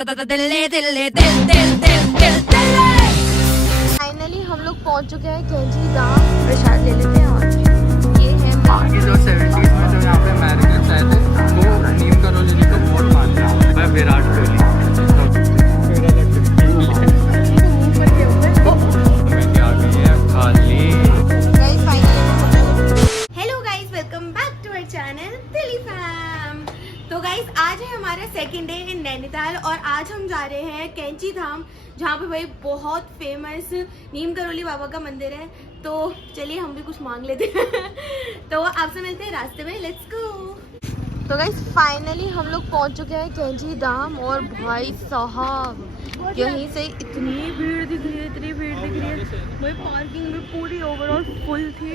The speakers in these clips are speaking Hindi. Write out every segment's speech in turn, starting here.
फाइनली हम लोग पहुंच चुके हैं कैंची धाम। प्रसाद ले लेते हैं और ये है ये जो 70s में जो यहाँ पे अमेरिकन आए थे वो नीम करोली जी को बहुत मानते हैं। मैं Virat Kohli hello guys, welcome back to our channel Delhi fam. तो गाइस आज है हमारा सेकंड डे इन नैनीताल और आज हम जा रहे हैं कैंची धाम, जहाँ पे भाई बहुत फेमस नीम करोली बाबा का मंदिर है। तो चलिए हम भी कुछ मांग लेते हैं। तो आपसे मिलते हैं रास्ते में, लेट्स गो। तो गाइस फाइनली हम लोग पहुंच चुके हैं कैंची धाम और भाई साहब यहीं से इतनी भीड़ दिख रही है, इतनी भीड़ दिख रही है। भाई पार्किंग में पूरी ओवरऑल फुल थी।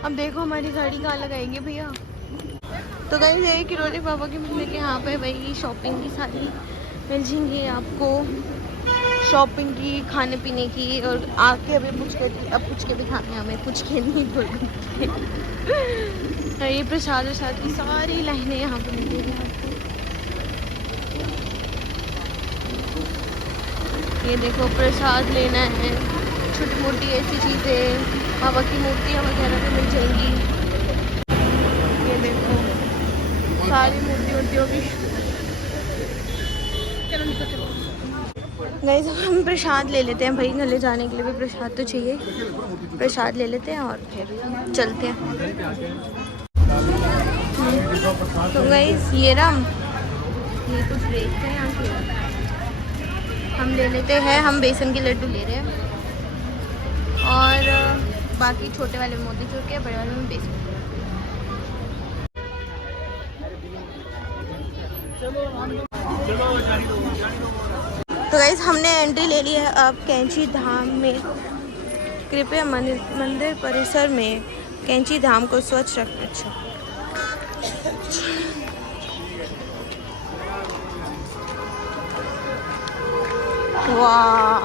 अब देखो हमारी गाड़ी कहाँ लगाएंगे भैया। तो गाइस ये किरोली बाबा के मंदिर के यहाँ पे भाई शॉपिंग की सारी मिल जाएंगी आपको, शॉपिंग की, खाने पीने की। और आके अभी पूछ के भी खाने हमें कुछ के नहीं बोल। ये प्रसाद वसाद की सारी लाइनें यहाँ पे मिलेगी आपको। ये देखो प्रसाद लेना है, छोटी मोटी ऐसी चीज़ें, बाबा की मूर्तियाँ वगैरह भी मिल जाएंगी। ये देखो सारी मूर्तियों की। चलो गाइस हम प्रसाद ले लेते हैं भाई, गले जाने के लिए भी प्रसाद तो चाहिए। प्रसाद ले लेते हैं और फिर चलते हैं। तो गाइस ये राम ये कुछ बेचते हैं यहाँ पे, हम ले लेते हैं। हम बेसन के लड्डू ले रहे हैं और बाकी छोटे वाले मोतीचूर के, बड़े वाले में बेसन। तो गाइस हमने एंट्री ले ली है अब कैंची धाम में। कृपया मंदिर परिसर में कैंची धाम को स्वच्छ रखना। अच्छा वाह,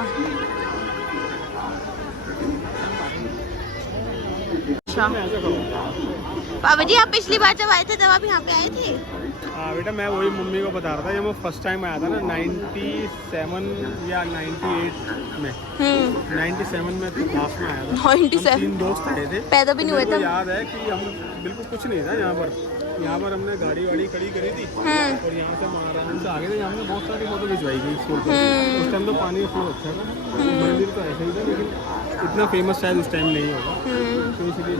बाबा जी आप पिछली बार जब आए थे तब आप यहाँ पे आए थे? हाँ बेटा, मैं वही मम्मी को बता रहा था, जब मैं फर्स्ट टाइम आया था ना 97 या 98 में। 97 में तो लास्ट में आया था। 97 तीन दोस्त आए थे, पैदा भी नहीं हुए थे। याद है कि हम बिल्कुल कुछ नहीं था यहाँ पर हमने गाड़ी वाड़ी खड़ी करी थी और यहाँ से महाराज से आगे थे। हमने बहुत सारी फोटो खिंचवाई थी स्कूल पर। उस टाइम तो पानी का फ्लो अच्छा था, मंदिर तो ऐसे ही था, लेकिन इतना फेमस शायद उस टाइम नहीं होगा। तो इसलिए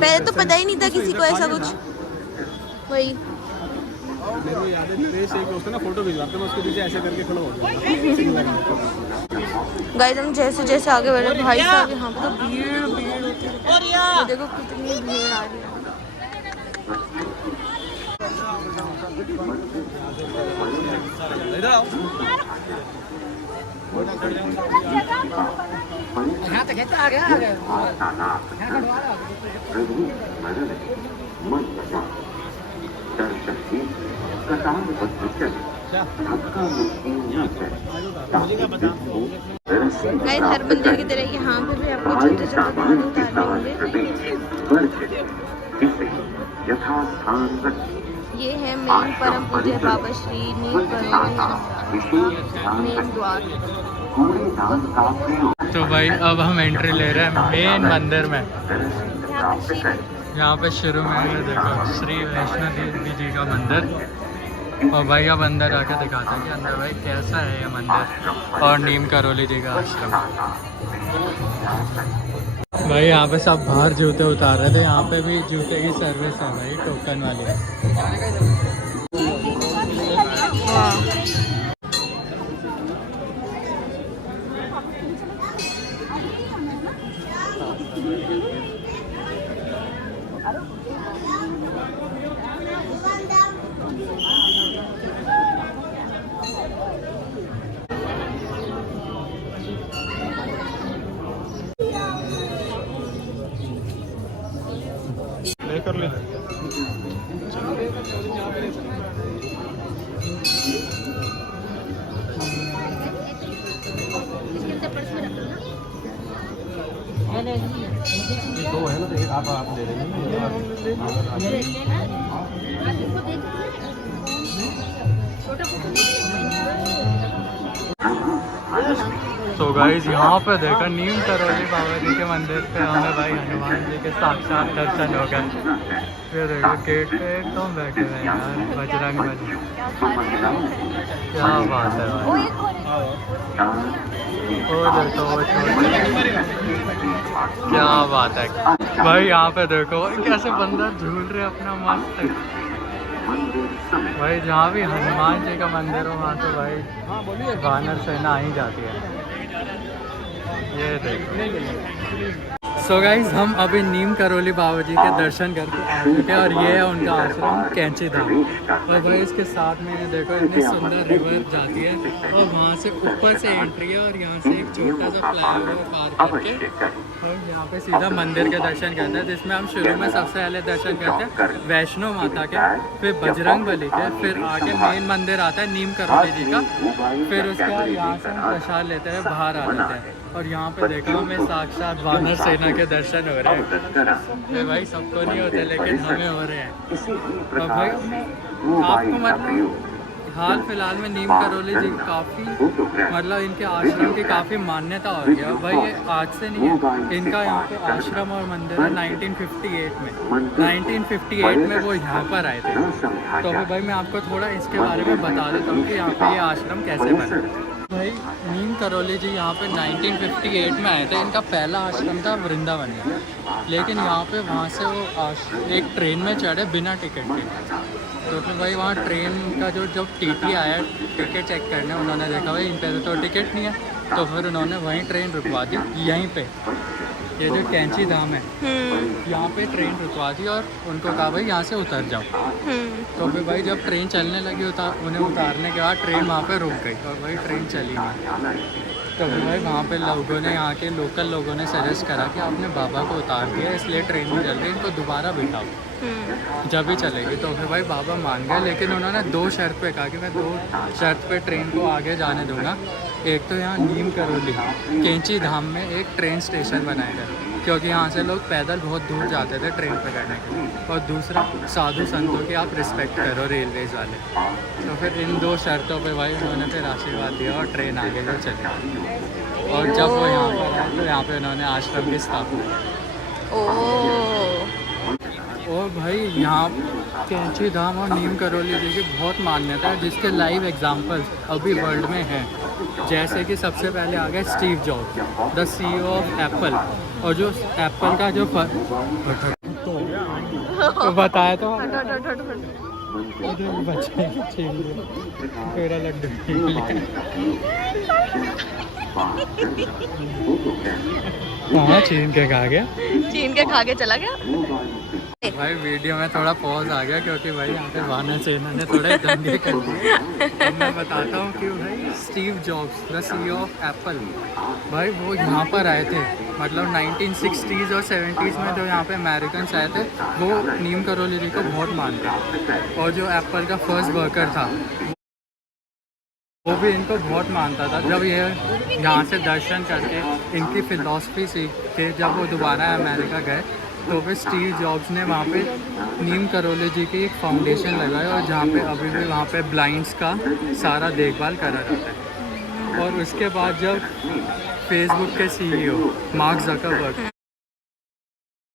पहले तो पता ही नहीं था किसी को ऐसा कुछ। वही मेरे को याद है, नरेश एक दोस्त है ना, फोटो भिजवाते मैं उसके पीछे ऐसे करके खड़ा हो गया। गाइस हम जैसे जैसे आगे बढ़े भाई साहब यहाँ पे तो भीड़ होती है। तो देखो कितनी भीड़ आ रही है। यहाँ तक आ गया गाइस हर मंदिर की तरह यहाँ पे भी आपको छोटे छोटे पानी उतारने होंगे। ये है मेन परम पूज्य बाबा श्री नीम करोली मेन द्वार। तो भाई अब हम एंट्री ले रहे हैं मेन मंदिर में। यहाँ पे शुरू में देखो श्री वैष्णो देवी जी का मंदिर। और भाई अब अंदर आके दिखाते हैं कि अंदर भाई कैसा है ये मंदिर और नीम करोली जी का आश्रम। भाई यहाँ पे सब बाहर जूते उतार रहे थे, यहाँ पे भी जूते की सर्विस है भाई, टोकन वाली। कर ले दो है ना, तो एक आप ले लेंगे। गाइस यहाँ पे देखो नीम करौली बाबा जी के मंदिर पे हमें भाई हनुमान जी के साक्षात दर्शन हो गए। ये देखो गेट पे एकदम बैठे हुए हैं यार बजरंग बली। क्या बात है भाई। ओ देखो वो क्या बात है भाई। यहाँ पे देखो कैसे बंदर झूल रहे अपना मस्त भाई। जहाँ भी हनुमान जी का मंदिर हो वहाँ तो भाई वानर सेना आ ही जाती है। ये देखो सो गाइज हम अभी नीम करौली बाबा जी के दर्शन करके आ चुके हैं और ये है उनका आश्रम कैंची धाम। और भाई इसके साथ में ये देखो इतनी सुंदर रिवर जाती है और वहाँ से ऊपर से एंट्री है और यहाँ से एक छोटा सा फ्लाईओवर पार करके और यहाँ पे सीधा मंदिर के दर्शन करते हैं, जिसमें हम शुरू में सबसे पहले दर्शन करते हैं वैष्णो माता के, फिर बजरंग बली के, फिर आगे मेन मंदिर आता है नीम करौली जी का, फिर उसके बाद यहाँ से हम प्रसाद लेते हैं बाहर आ जाते हैं। और यहाँ पे देखा हमें साक्षात वानर सेना के दर्शन हो रहे हैं। भाई सबको नहीं होते लेकिन हमें हो रहे हैं। और भाई आपको मतलब हाल फिलहाल में नीम करौली जी काफ़ी मतलब इनके आश्रम की काफ़ी मान्यता हो गया भाई। ये आज से नहीं है, इनका यहाँ पे आश्रम और मंदिर है 1958 में। 1958 में वो यहाँ पर आए थे। तो अभी भाई मैं आपको थोड़ा इसके बारे में बता देता हूँ कि यहाँ पे ये आश्रम कैसे बना। भाई नीम करौली जी यहाँ पे 1958 में आए थे। इनका पहला आश्रम था वृंदावन में, लेकिन यहाँ पे वहाँ से वो एक ट्रेन में चढ़े बिना टिकट के। तो फिर भाई वहाँ ट्रेन का जो जब टीटी आया टिकट चेक करने, उन्होंने देखा भाई इन पर तो टिकट नहीं है, तो फिर उन्होंने वहीं ट्रेन रुकवा दी। यहीं पे ये जो कैंची धाम है यहाँ पे ट्रेन रुकवा दी और उनको कहा भाई यहाँ से उतर जाओ। तो फिर भाई जब ट्रेन चलने लगी उन्हें उतारने के बाद ट्रेन वहाँ पे रुक गई और भाई ट्रेन चली नहीं। तो फिर भाई वहाँ पे लोगों ने, यहाँ के लोकल लोगों ने सजेस्ट करा कि आपने बाबा को उतार दिया इसलिए ट्रेन नहीं चल रही, इनको दोबारा बिठाओ जब भी चलेगी। तो फिर भाई बाबा मान गए, लेकिन उन्होंने 2 शर्त पे कहा कि मैं 2 शर्त पे ट्रेन को आगे जाने दूंगा। एक तो यहाँ नीम करौली कैंची धाम में एक ट्रेन स्टेशन बनाया गया, क्योंकि यहाँ से लोग पैदल बहुत दूर जाते थे ट्रेन पकड़ने के लिए। और दूसरा साधु संतों की आप रिस्पेक्ट करो रेलवेज़ वाले। तो फिर इन 2 शर्तों पे भाई उन्होंने फिर आशीर्वाद दिया और ट्रेन आगे जो चली। और जब वो यहाँ पर आए तो यहाँ पे उन्होंने आश्रम की स्थापना की। और भाई यहाँ कैंची धाम और नीम करौली जी की बहुत मान्यता है, जिसके लाइव एग्जांपल्स अभी वर्ल्ड में हैं। जैसे कि सबसे पहले आ गया Steve jobs, the CEO of Apple. और जो एप्पल का जो तो बताया तो पूरा लड्डू हाँ छीन के खा गया, छीन के खा के चला गया। भाई वीडियो में थोड़ा पॉज आ गया क्योंकि भाई यहाँ पे वानर सेना ने थोड़े दंगे कर दिए। तो मैं बताता हूँ कि भाई Steve jobs the CEO of Apple, भाई वो यहाँ पर आए थे मतलब 1960s और 70s में जो यहाँ पे अमेरिकन्स आए थे वो नीम करौली जी को बहुत मानते थे। और जो एप्पल का फर्स्ट वर्कर था वो भी इनको बहुत मानता था। जब ये यहाँ से दर्शन करके इनकी फ़िलासफ़ी सीख के जब वो दोबारा अमेरिका गए तो फिर स्टीव जॉब्स ने वहाँ पे नीम करौली जी की एक फाउंडेशन लगाया और जहाँ पे अभी भी वहाँ पे ब्लाइंड्स का सारा देखभाल करा जाता है। और उसके बाद जब फेसबुक के CEO मार्क ज़करबर्ग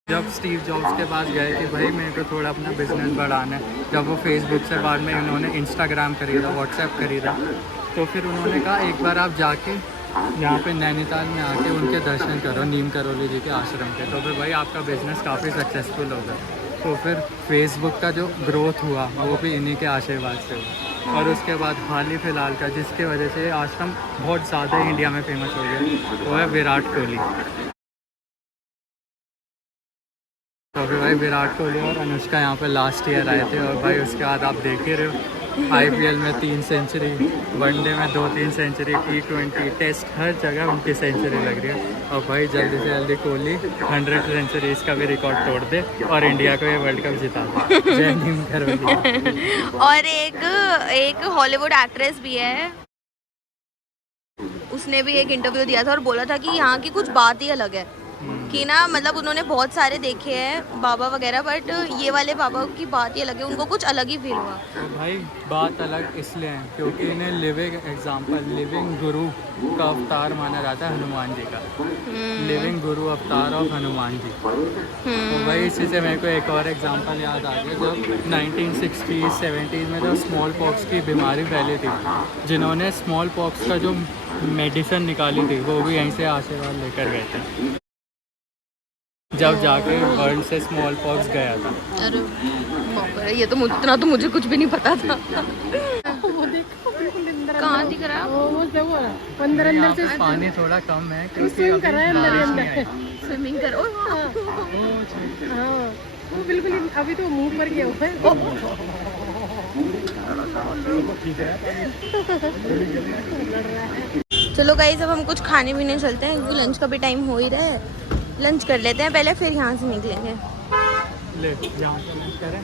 जब स्टीव जॉब्स के पास गए कि भाई मेरे को थोड़ा अपना बिजनेस बढ़ाना है, जब वो फेसबुक से बाद में उन्होंने इंस्टाग्राम खरीदा, व्हाट्सएप खरीदा, तो फिर उन्होंने कहा एक बार आप जाके यहाँ पे नैनीताल में आके उनके दर्शन करो नीम करौली जी के आश्रम के। तो फिर भाई आपका बिज़नेस काफ़ी सक्सेसफुल होगा। तो फिर फेसबुक का जो ग्रोथ हुआ वो भी इन्हीं के आशीर्वाद से हुआ। और उसके बाद हाल ही फ़िलहाल का जिसकी वजह से आश्रम बहुत ज़्यादा इंडिया में फेमस हो गया वो है विराट कोहली। तो फिर भाई विराट कोहली और अनुष्का यहाँ पे लास्ट ईयर आए थे और भाई उसके बाद आप देख ही रहे हो IPL में 3 सेंचुरी, वनडे में 2-3 सेंचुरी, T20 टेस्ट हर जगह उनकी सेंचुरी लग रही है। और भाई जल्दी से जल्दी कोहली 100 सेंचुरीज का भी रिकॉर्ड तोड़ दे और इंडिया को ये वर्ल्ड कप जिता दे। जय नीम करौली। और एक हॉलीवुड एक्ट्रेस भी है, उसने भी एक इंटरव्यू दिया था और बोला था कि यहाँ की कुछ बात ही अलग है। कि ना मतलब उन्होंने बहुत सारे देखे हैं बाबा वगैरह, बट ये वाले बाबा की बात ही अलग है, उनको कुछ अलग ही फील हुआ। तो भाई बात अलग इसलिए है क्योंकि इन्हें लिविंग एग्जाम्पल, लिविंग गुरु का अवतार माना जाता है हनुमान जी का। लिविंग गुरु अवतार ऑफ हनुमान जी। तो भाई इसी से मेरे को एक और एग्जांपल याद आ गया, जब 1960s 70s में जब स्मॉल पॉक्स की बीमारी फैली थी, जिन्होंने स्मॉल पॉक्स का जो मेडिसिन निकाली थी वो भी यहीं से आशीर्वाद लेकर गए थे, जब जाके वर्ल्ड से स्मॉल पॉक्स गया था। अरे बाप रे, ये तो इतना तो मुझे कुछ भी नहीं पता था। कहाँ दिख रहा है? अंदर यहाँ पे पानी थोड़ा कम है क्योंकि अभी बारिश नहीं आई। स्विमिंग करो। हाँ वो बिल्कुल अभी तो मुंह पर गया हुआ है। चलो गाइस, अब हम कुछ खाने पीने चलते हैं क्योंकि लंच का भी टाइम हो ही रहा है। लंच कर लेते हैं पहले, फिर यहाँ से निकलेंगे। ले यहाँ पे लंच करें।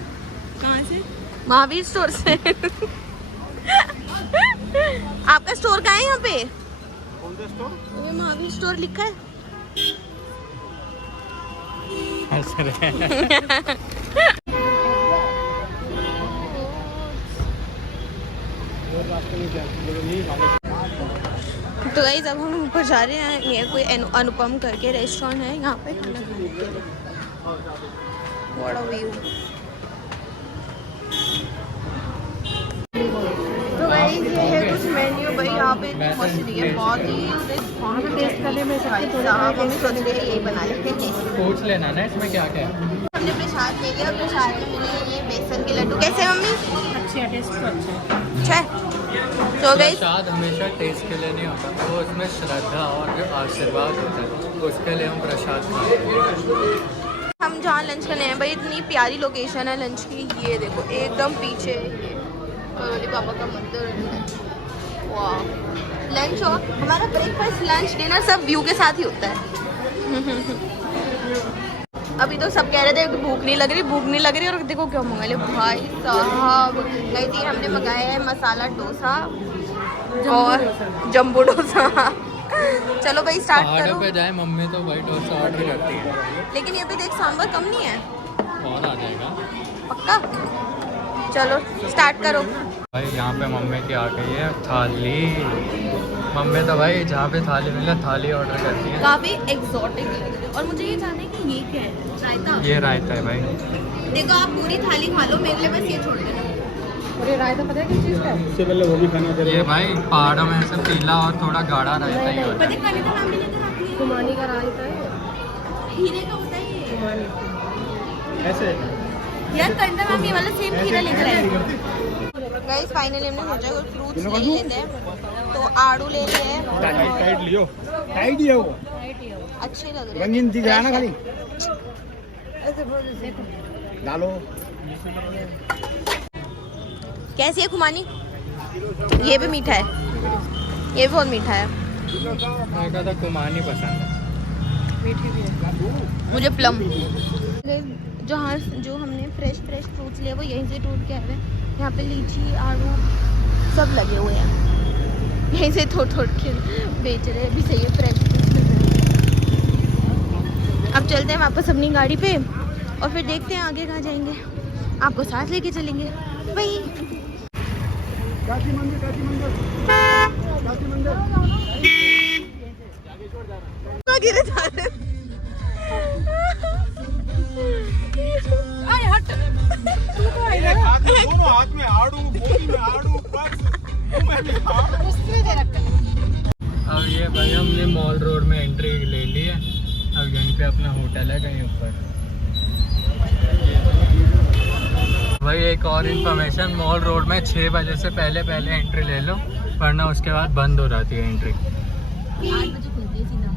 कहाँ से? महावीर स्टोर से। आपका स्टोर कहाँ है यहाँ पे? कौन सा स्टोर? ये महावीर स्टोर लिखा है। हंस रहे हैं। तो गाइस अब हम ऊपर जा रहे हैं। ये कोई अनुपम करके रेस्टोरेंट है, यहाँ पे खाना खाने के लिए। What a view। तो गाइस ये है कुछ मेन्यू। भाई यहाँ पे मछली है बहुत ही, वहाँ पे टेस्ट करने में हम सोच रहे हैं यही बना लेते हैं। पूछ लेना ना इसमें क्या क्या है। हमने प्रसाद ले लिया, प्रसाद में मिले ये बेसन के लड्डू। कैसे है मम्मी? अच्छा टेस्ट तो अच्छा है। अच्छा है। तो गाइस प्रसाद हमेशा टेस्ट के लिए नहीं होता, वो उसमें श्रद्धा और जो आशीर्वाद होता है उसके लिए हम प्रसाद खाते हैं। हम जहाँ लंच करने हैं भाई, इतनी प्यारी लोकेशन है लंच की। ये देखो एकदम पीछे ये भोले बाबा का मंदिर है। वाह, लंच और हमारा ब्रेकफास्ट लंच डिनर सब व्यू के साथ ही होता है। अभी तो सब कह रहे थे भूख नहीं लग रही, भूख नहीं लग रही, और देखो क्या मंगा ले भाई साहब। गई थी हमने मंगाया है मसाला डोसा और जम्बो डोसा। चलो भाई स्टार्ट करो। पहाड़ों पे जाए मम्मी तो भाई डोसा ऑर्डर करती है, लेकिन ये पे देख सांभर कम नहीं है। और आ जाएगा पक्का? चलो स्टार्ट करो। भाई। यहाँ पे मम्मी की आ गई है थाली। मम्मी तो भाई जहाँ पे थाली मिले थाली ऑर्डर करती है। काफी एग्जॉटिक लग रही है। और मुझे ये जानना है कि ये क्या है? रायता? ये रायता है भाई। देखो आप पूरी थाली खा लो, मेरे लिए बस ये छोड़ देना। और ये रायता पता है किस चीज़ का है? इससे पहले वो भी खाना था। ये भाई पहाड़ों में ऐसे पीला और थोड़ा गाढ़ा रायता ही होता पता है। खाने का नाम नहीं लेकर आती है। खुमानी का रायता है। खीरे का होता है ये। खुमानी ऐसे यार कंडा मैम ये वाला सेम खीरा लेकर आए। गाइस फाइनली हमने सोचा कुछ फ्रूट्स ले लेते हैं, तो आड़ू ले लिए। टाइट लियो। टाइट ही है वो, अच्छे लग रहे हैं। रंगीन दिख रहा है ना खाली। डालो। कैसी है खुमानी? ये भी मीठा है, ये भी बहुत मीठा है। मैं कहता कुमानी पसंद है। मुझे प्लम। जो हमने फ्रेश फ्रूट्स लिए वो यहीं से टूट के आए हुए हैं। यहाँ पे लीची आड़ू सब लगे हुए हैं, यहीं से थोड़ के बेच रहे हैं। अभी सही है, फ्रेश फ्रूट्स मिल रहे हैं। अब चलते हैं वापस अपनी गाड़ी पे और फिर देखते हैं आगे कहाँ जाएंगे। आपको साथ लेके चलेंगे वही। काशी मंदिर, काशी मंदिर, काशी मंदिर। आगे जा रहे हैं। दोनों हाथ में आड़ू, बोली में आड़ू, बस मुंह में भी आड़ू। अब ये भाई हमने मॉल रोड में एंट्री ले ली है। अब यहीं पे अपना होटल है कहीं ऊपर। भाई एक और इन्फॉर्मेशन, मॉल रोड में 6 बजे से पहले एंट्री ले लो, वरना उसके बाद बंद हो जाती है एंट्री। 8 बजे खुलती है सीधा।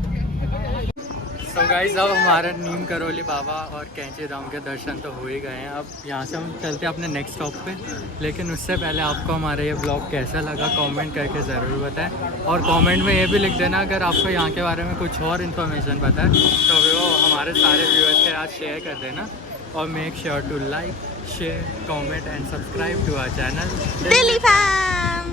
तो गाइस अब हमारे नीम करौली बाबा और कैंची धाम के दर्शन तो हो ही गए हैं। अब यहाँ से हम चलते हैं अपने नेक्स्ट स्टॉप पे, लेकिन उससे पहले आपको हमारा ये ब्लॉग कैसा लगा कमेंट करके ज़रूर बताएं। और कमेंट में ये भी लिख देना अगर आपको यहाँ के बारे में कुछ और इन्फॉर्मेशन पता है तो वो हमारे सारे व्यूअर्स के साथ शेयर कर देना। और make sure to like, share, comment and subscribe to our channel Delhi fam.